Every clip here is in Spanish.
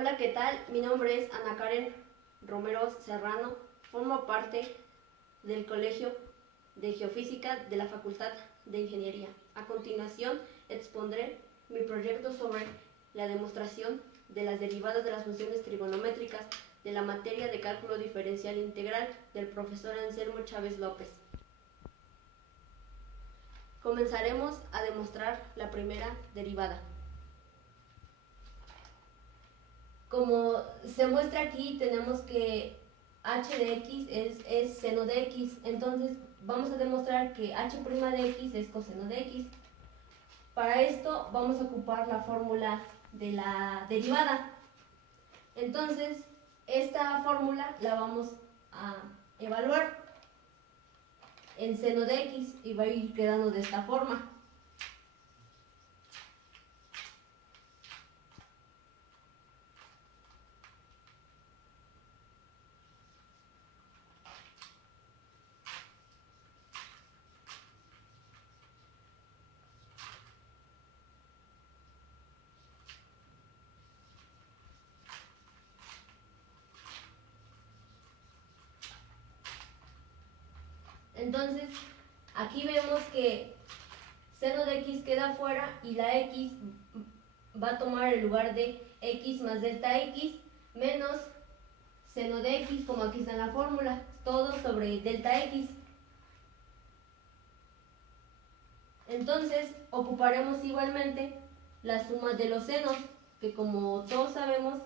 Hola, ¿qué tal? Mi nombre es Ana Karen Romero Serrano, formo parte del Colegio de Geofísica de la Facultad de Ingeniería. A continuación, expondré mi proyecto sobre la demostración de las derivadas de las funciones trigonométricas de la materia de cálculo diferencial integral del profesor Anselmo Chávez López. Comenzaremos a demostrar la primera derivada. Como se muestra aquí, tenemos que h de x es seno de x, entonces vamos a demostrar que h' de x es coseno de x. Para esto vamos a ocupar la fórmula de la derivada. Entonces, esta fórmula la vamos a evaluar en seno de x y va a ir quedando de esta forma. Entonces, aquí vemos que seno de x queda fuera y la x va a tomar el lugar de x más delta x menos seno de x, como aquí está en la fórmula, todo sobre delta x. Entonces, ocuparemos igualmente la suma de los senos, que como todos sabemos,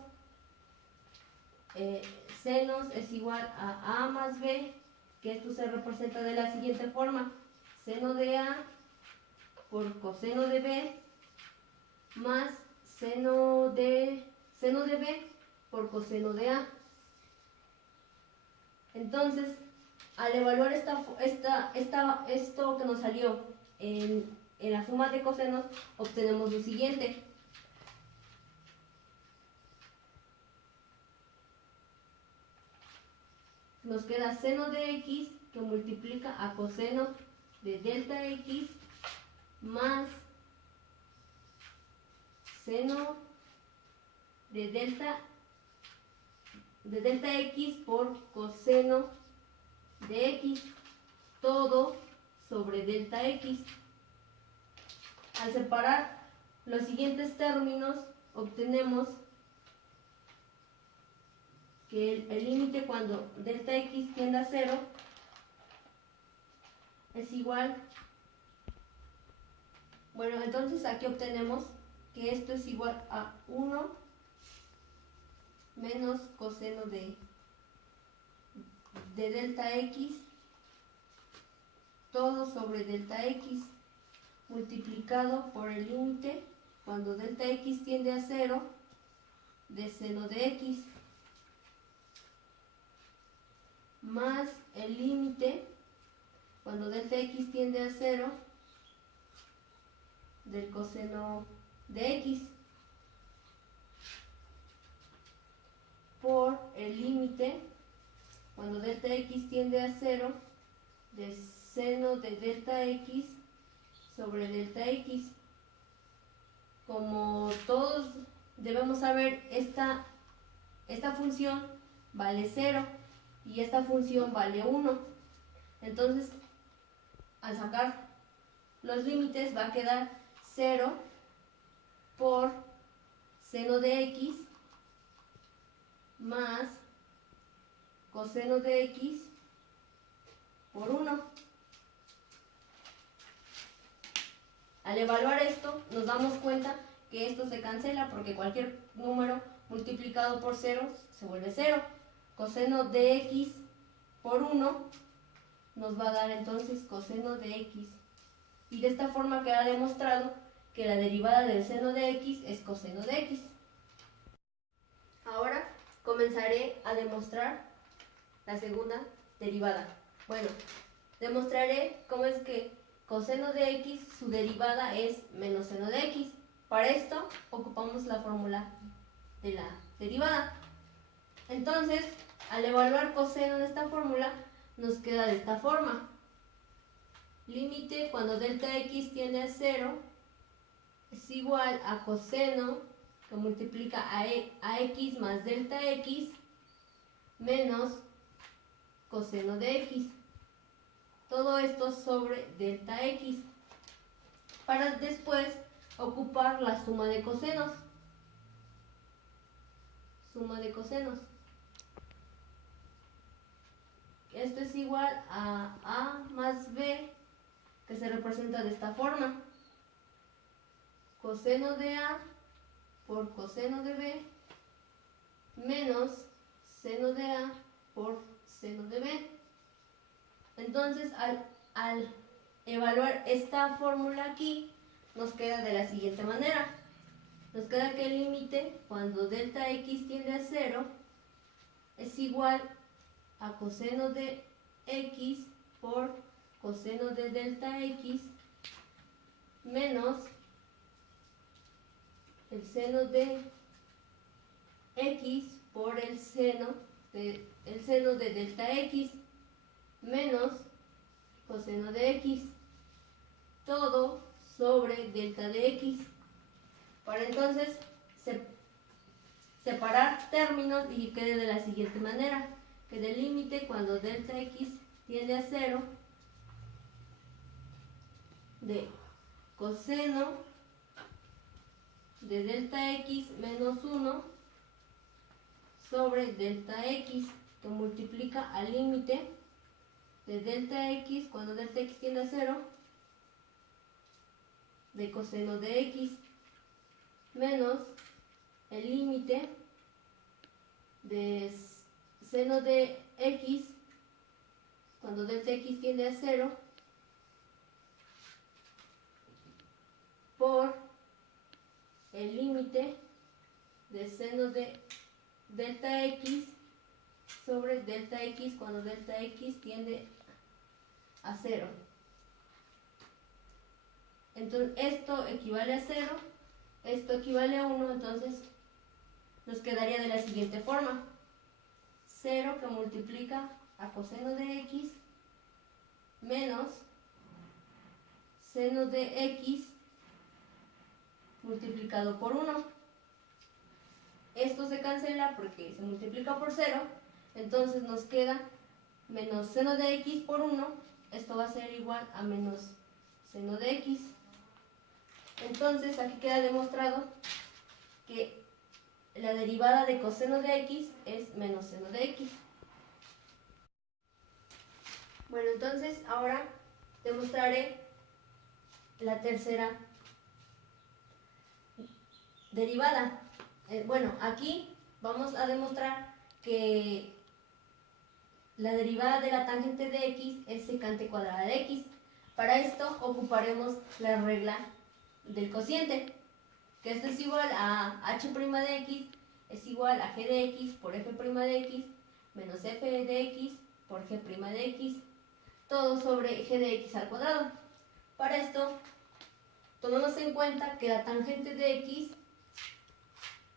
senos es igual a más b, que esto se representa de la siguiente forma: seno de a por coseno de b más seno de b por coseno de a. Entonces, al evaluar esto que nos salió en la suma de cosenos, obtenemos lo siguiente. Nos queda seno de x que multiplica a coseno de delta x más seno de delta x por coseno de x, todo sobre delta x. Al separar los siguientes términos, obtenemos que el límite cuando delta x tiende a 0 es igual. Bueno, entonces aquí obtenemos que esto es igual a 1 menos coseno de delta x, todo sobre delta x, multiplicado por el límite cuando delta x tiende a 0 de seno de x, más el límite cuando delta x tiende a 0 del coseno de x, por el límite cuando delta x tiende a 0 de seno de delta x sobre delta x. Como todos debemos saber, esta función vale 0 y esta función vale 1. Entonces, al sacar los límites va a quedar 0 por seno de x más coseno de x por 1. Al evaluar esto, nos damos cuenta que esto se cancela porque cualquier número multiplicado por 0 se vuelve 0. Coseno de x por 1 nos va a dar entonces coseno de x. Y de esta forma queda demostrado que la derivada del seno de x es coseno de x. Ahora comenzaré a demostrar la segunda derivada. Bueno, demostraré cómo es que coseno de x, su derivada es menos seno de x. Para esto ocupamos la fórmula de la derivada. Entonces, al evaluar coseno de esta fórmula, nos queda de esta forma: límite cuando delta x tiende a 0 es igual a coseno que multiplica a x más delta x menos coseno de x. Todo esto sobre delta x. Para después ocupar la suma de cosenos. Suma de cosenos. Esto es igual a a más b, que se representa de esta forma. Coseno de a por coseno de b menos seno de a por seno de b. Entonces, al evaluar esta fórmula aquí, nos queda de la siguiente manera. Nos queda que el límite cuando delta x tiende a 0 es igual a coseno de x por coseno de delta x menos el seno de x por el seno de delta x menos coseno de x, todo sobre delta de x. Para entonces separar términos y quede de la siguiente manera, que del límite cuando delta x tiende a 0 de coseno de delta x menos 1 sobre delta x, que multiplica al límite de delta x cuando delta x tiende a 0 de coseno de x menos el límite de seno de x cuando delta x tiende a 0 por el límite de seno de delta x sobre delta x cuando delta x tiende a 0. Entonces esto equivale a 0, esto equivale a 1, entonces nos quedaría de la siguiente forma. 0 que multiplica a coseno de x menos seno de x multiplicado por 1. Esto se cancela porque se multiplica por 0, entonces nos queda menos seno de x por 1, esto va a ser igual a menos seno de x. Entonces aquí queda demostrado que la derivada de coseno de x es menos seno de x. Bueno, entonces ahora demostraré la tercera derivada. Bueno, aquí vamos a demostrar que la derivada de la tangente de x es secante cuadrada de x. Para esto ocuparemos la regla del cociente, que esto es igual a h' de x es igual a g de x por f' de x menos f de x por g' de x, todo sobre g de x al cuadrado. Para esto tomemos en cuenta que la tangente de x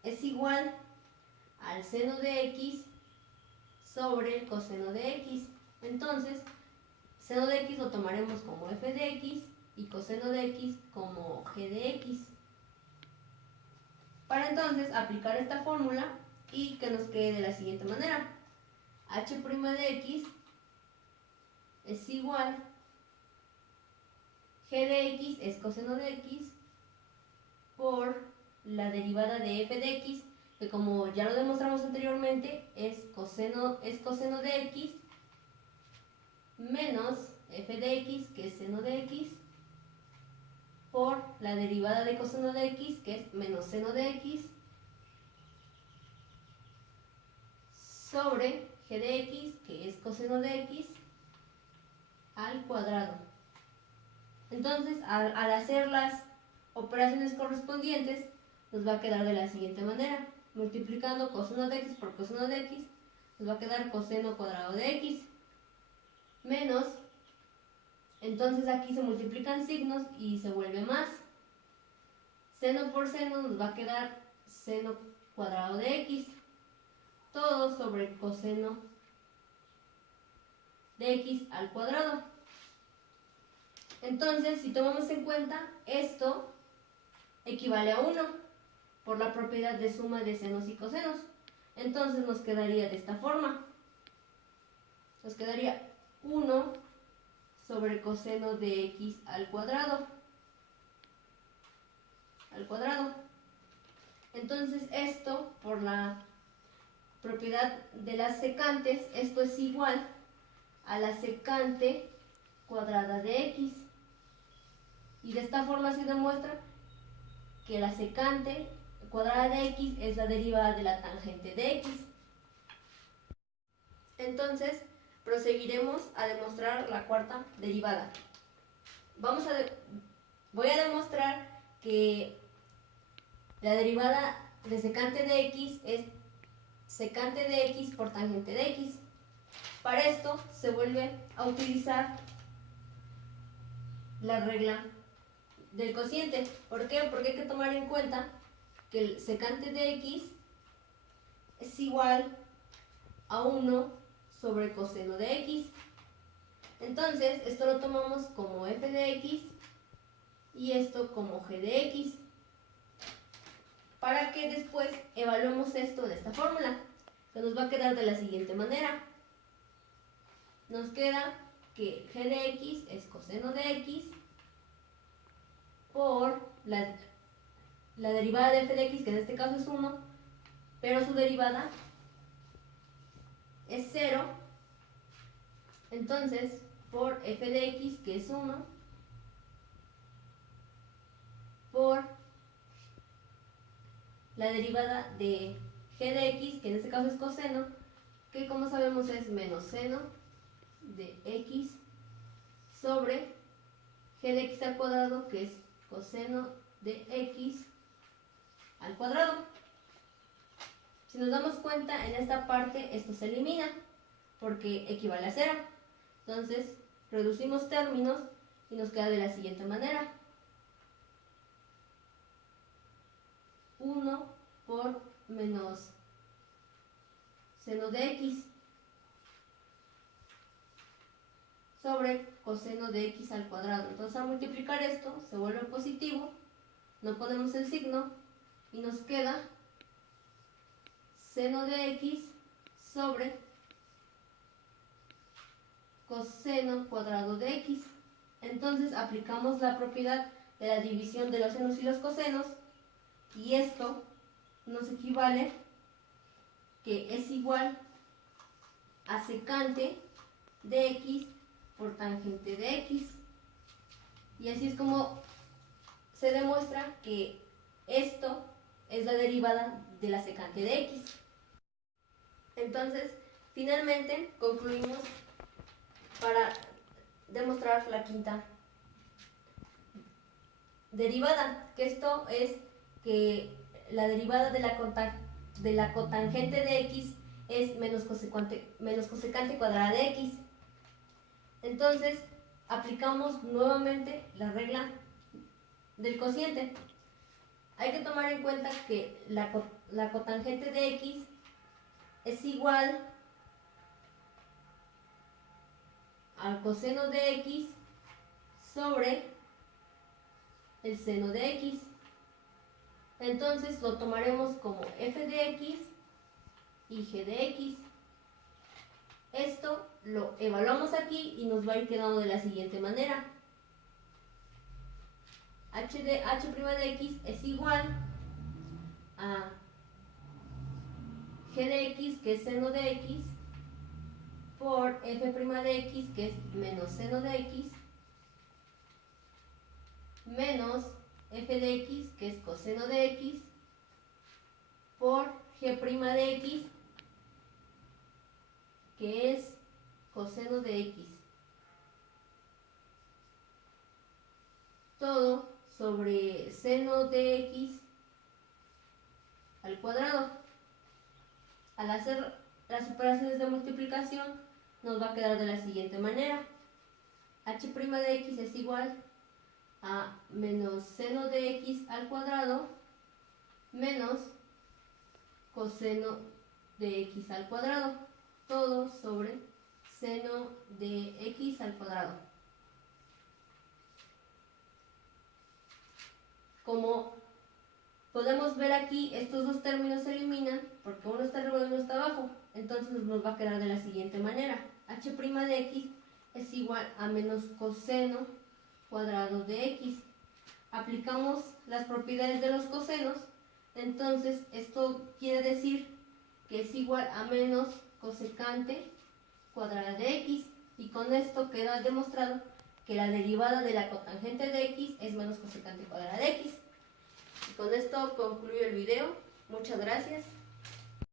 es igual al seno de x sobre el coseno de x. Entonces, seno de x lo tomaremos como f de x y coseno de x como g de x. Para entonces aplicar esta fórmula y que nos quede de la siguiente manera. h' de x es igual, g de x es coseno de x por la derivada de f de x, que como ya lo demostramos anteriormente es coseno de x menos f de x, que es seno de x, por la derivada de coseno de x, que es menos seno de x, sobre g de x, que es coseno de x, al cuadrado. Entonces, al hacer las operaciones correspondientes, nos va a quedar de la siguiente manera. Multiplicando coseno de x por coseno de x, nos va a quedar coseno cuadrado de x, menos, entonces aquí se multiplican signos y se vuelve más. Seno por seno nos va a quedar seno cuadrado de x, todo sobre coseno de x al cuadrado. Entonces, si tomamos en cuenta, esto equivale a 1. por la propiedad de suma de senos y cosenos. Entonces nos quedaría de esta forma. Nos quedaría 1 sobre coseno de x al cuadrado. Entonces esto, por la propiedad de las secantes, esto es igual a la secante cuadrada de x. Y de esta forma se demuestra que la secante cuadrada de x es la derivada de la tangente de x. Entonces, proseguiremos a demostrar la cuarta derivada. Voy a demostrar que la derivada de secante de x es secante de x por tangente de x. Para esto se vuelve a utilizar la regla del cociente. ¿Por qué? Porque hay que tomar en cuenta que el secante de x es igual a 1 sobre coseno de x. Entonces, esto lo tomamos como f de x y esto como g de x, para que después evaluemos esto de esta fórmula, que nos va a quedar de la siguiente manera. Nos queda que g de x es coseno de x por la derivada de f de x, que en este caso es 1, pero su derivada es 0. Entonces, por f de x, que es 1, por la derivada de g de x, que en este caso es coseno, que como sabemos es menos seno de x sobre g de x al cuadrado, que es coseno de x al cuadrado. Si nos damos cuenta, en esta parte esto se elimina porque equivale a 0. Entonces, reducimos términos y nos queda de la siguiente manera. 1 por menos seno de x sobre coseno de x al cuadrado. Entonces, al multiplicar esto se vuelve positivo, no ponemos el signo y nos queda seno de x sobre coseno cuadrado de x. Entonces aplicamos la propiedad de la división de los senos y los cosenos, y esto nos equivale que es igual a secante de x por tangente de x. Y así es como se demuestra que esto es la derivada de la secante de x. Entonces, finalmente concluimos para demostrar la quinta derivada, que esto es que la derivada de la cotangente de x es menos cosecante cuadrada de x. Entonces, aplicamos nuevamente la regla del cociente. Hay que tomar en cuenta que la cotangente de x es igual al coseno de x sobre el seno de x. Entonces lo tomaremos como f de x y g de x. Esto lo evaluamos aquí y nos va a ir quedando de la siguiente manera. h' de x es igual a g de x, que es seno de x, por f' de x, que es menos seno de x, menos f de x, que es coseno de x, por g' de x, que es coseno de x. Todo sobre seno de x al cuadrado. Al hacer las operaciones de multiplicación nos va a quedar de la siguiente manera. h' de x es igual a menos seno de x al cuadrado menos coseno de x al cuadrado, todo sobre seno de x al cuadrado. Como podemos ver aquí, estos dos términos se eliminan porque uno está arriba y uno está abajo. Entonces nos va a quedar de la siguiente manera. H' de x es igual a menos coseno cuadrado de x. Aplicamos las propiedades de los cosenos. Entonces esto quiere decir que es igual a menos cosecante cuadrada de x. Y con esto queda demostrado que la derivada de la cotangente de x es menos cosecante cuadrada de x. Y con esto concluyo el video. Muchas gracias.